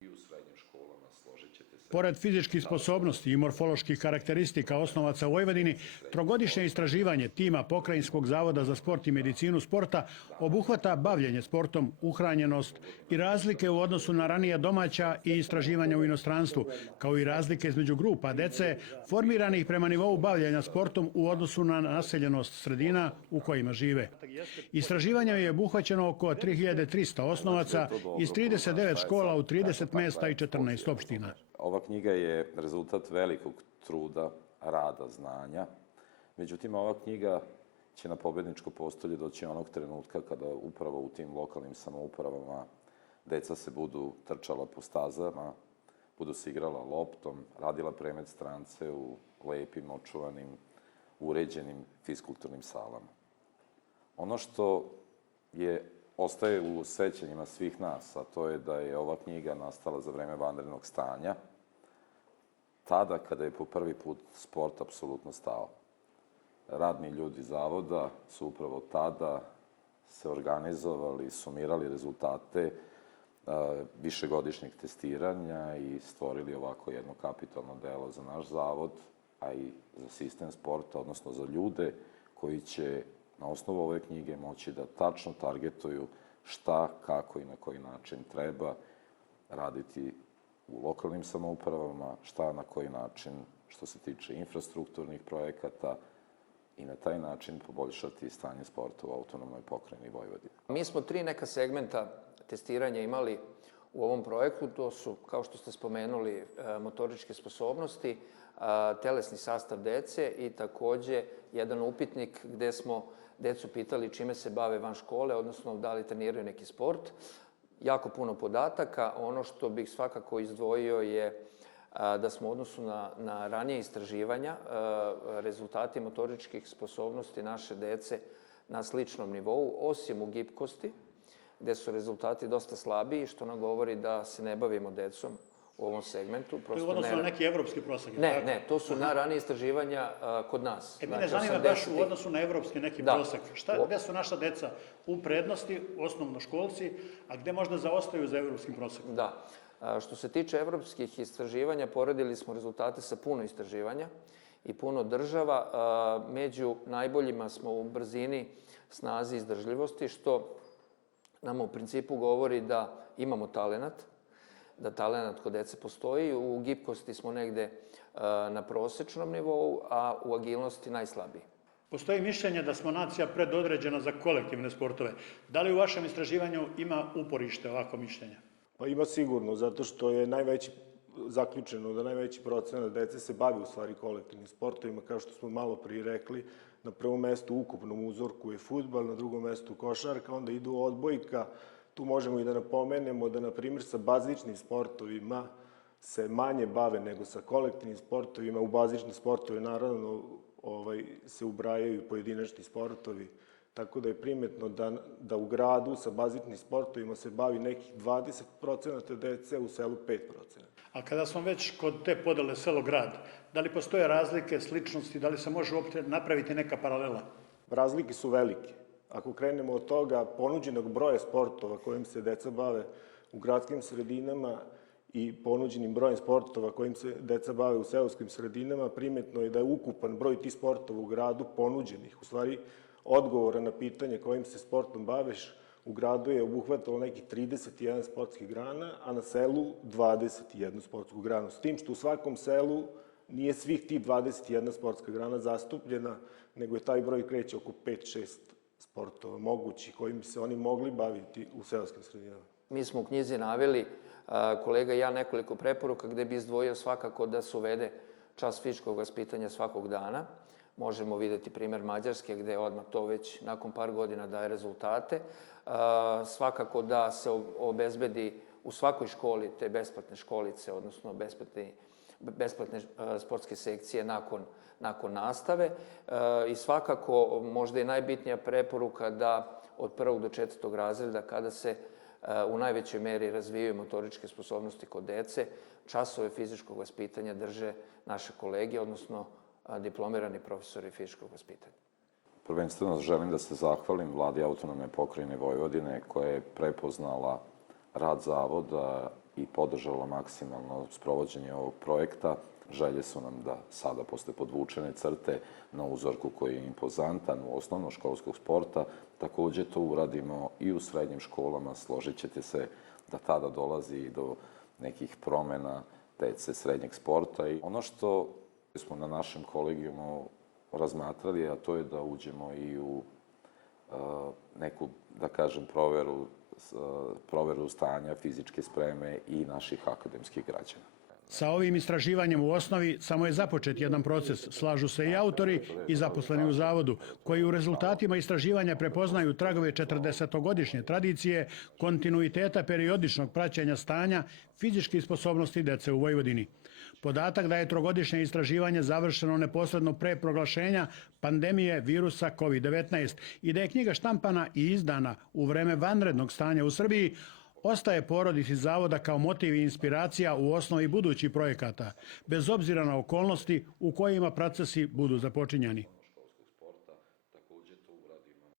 i u srednjim školama, složit ćete se. Pored fizičkih sposobnosti i morfoloških karakteristika osnovaca u Vojvodini, trogodišnje istraživanje tima Pokrajinskog zavoda za sport i medicinu sporta obuhvata bavljenje sportom, uhranjenost i razlike u odnosu na ranija domaća i istraživanja u inostranstvu, kao i razlike između grupa dece formiranih prema nivou bavljenja sportom u odnosu na naseljenost sredina u kojima žive. Istraživanjem je obuhvaćeno oko 3300 osnovaca iz 39 škola u 30 mesta i 14 opština. Ova knjiga je rezultat velikog truda, rada, znanja. Međutim, ova knjiga će na pobedničko postolje doći onog trenutka kada upravo u tim lokalnim samoupravama deca se budu trčala po stazama, budu se igrala loptom, radila premet strance u lepim, očuvanim, uređenim fiskulturnim salama. Ono što ostaje u sećanjima svih nas, a to je da je ova knjiga nastala za vreme vanrednog stanja, tada kada je po prvi put sport apsolutno stao. Radni ljudi zavoda su upravo tada se organizovali, sumirali rezultate višegodišnjeg testiranja i stvorili ovako jedno kapitalno delo za naš zavod, a i za sistem sporta, odnosno za ljude koji će na osnovu ove knjige moći da tačno targetuju šta, kako i na koji način treba raditi u lokalnim samoupravama, šta na koji način što se tiče infrastrukturnih projekata i na taj način poboljšati stanje sporta u autonomnoj pokrajini Vojvodine. Mi smo 3 neka segmenta testiranja imali u ovom projektu, to su, kao što ste spomenuli, motoričke sposobnosti, telesni sastav dece i takođe jedan upitnik gde smo decu pitali čime se bave van škole, odnosno da li treniraju neki sport. Jako puno podataka. Ono što bih svakako izdvojio je da smo u odnosu na ranije istraživanja rezultati motoričkih sposobnosti naše dece na sličnom nivou, osim u gibkosti, gde su rezultati dosta slabiji, što nam govori da se ne bavimo decom u ovom segmentu. To je u odnosu na neki evropski prosek? Ne, to su na ranije istraživanja kod nas. Mene zanima baš u odnosu na evropski neki prosek. Gde su naša deca u prednosti, osnovnoškolci, a gde možda zaostaju za evropskim prosekom? Da. Što se tiče evropskih istraživanja, poredili smo rezultate sa puno istraživanja i puno država. Među najboljima smo u brzini, snazi i izdržljivosti, što nam u principu govori da imamo talenat, da talenat kod dece postoji. U gibkosti smo negde na prosečnom nivou, a u agilnosti najslabiji. Postoji mišljenje da smo nacija predodređena za kolektivne sportove. Da li u vašem istraživanju ima uporište ovako mišljenje? Pa ima sigurno, zato što je zaključeno da najveći procenat dece se bavi u stvari kolektivnim sportovima, kao što smo malo prije rekli. Na prvom mestu u ukupnom uzorku je fudbal, na drugom mestu košarka, onda idu odbojka. Tu možemo i da napomenemo da, na primjer, sa bazičnim sportovima se manje bave nego sa kolektivnim sportovima. U bazične sportove, naravno, se ubrajaju pojedinačni sportovi, tako da je primetno da u gradu sa bazičnim sportovima se bavi nekih 20% dece, u selu 5%. A kada smo već kod te podele selo-grad, da li postoje razlike, sličnosti, da li se može uopšte napraviti neka paralela? Razlike su velike. Ako krenemo od toga ponuđenog broja sportova kojim se deca bave u gradskim sredinama i ponuđenim brojem sportova kojim se deca bave u seoskim sredinama, primetno je da je ukupan broj tih sportova u gradu ponuđenih. U stvari, odgovora na pitanje kojim se sportom baviš u gradu je obuhvatalo nekih 31 sportskih grana, a na selu 21 sportsku granu. S tim što u svakom selu nije svih tih 21 sportska grana zastupljena, nego je taj broj kreće oko 5-6 sportova mogući kojim bi se oni mogli baviti u seoskim sredinama. Mi smo u knjizi naveli, kolega i ja, nekoliko preporuka gde bi izdvojio svakako da se uvede čas fizičkog vaspitanja svakog dana. Možemo videti primer Mađarske gde odmah to već nakon par godina daje rezultate. Svakako da se obezbedi u svakoj školi te besplatne školice, odnosno besplatne sportske sekcije nakon nastave. I svakako, možda i najbitnija preporuka da od 1. do 4. razreda, kada se u najvećoj meri razvijaju motoričke sposobnosti kod dece, časove fizičkog vaspitanja drže naše kolege, odnosno diplomirani profesori fizičkog vaspitanja. Prvenstveno želim da se zahvalim Vladi autonomne pokrajine Vojvodine koja je prepoznala rad zavoda i podržala maksimalno sprovođenje ovog projekta. Želje su nam da sada, posle podvučene crte, na uzorku koji je impozantan u osnovnoškolskog sporta, takođe to uradimo i u srednjim školama. Složit ćete se da tada dolazi i do nekih promena dece srednjeg sporta. I ono što smo na našem kolegijumu razmatrali, a to je da uđemo i u neku, da kažem, proveru stanja fizičke spreme i naših akademskih građana. Sa ovim istraživanjem u osnovi samo je započet jedan proces, slažu se i autori i zaposleni u zavodu, koji u rezultatima istraživanja prepoznaju tragove 40-godišnje tradicije, kontinuiteta periodičnog praćenja stanja fizičkih sposobnosti dece u Vojvodini. Podatak da je trogodišnje istraživanje završeno neposredno pre proglašenja pandemije virusa COVID-19 i da je knjiga štampana i izdana u vreme vanrednog stanja u Srbiji, ostaje porodici zavoda kao motiv i inspiracija u osnovi budućih projekata, bez obzira na okolnosti u kojima procesi budu započinjani.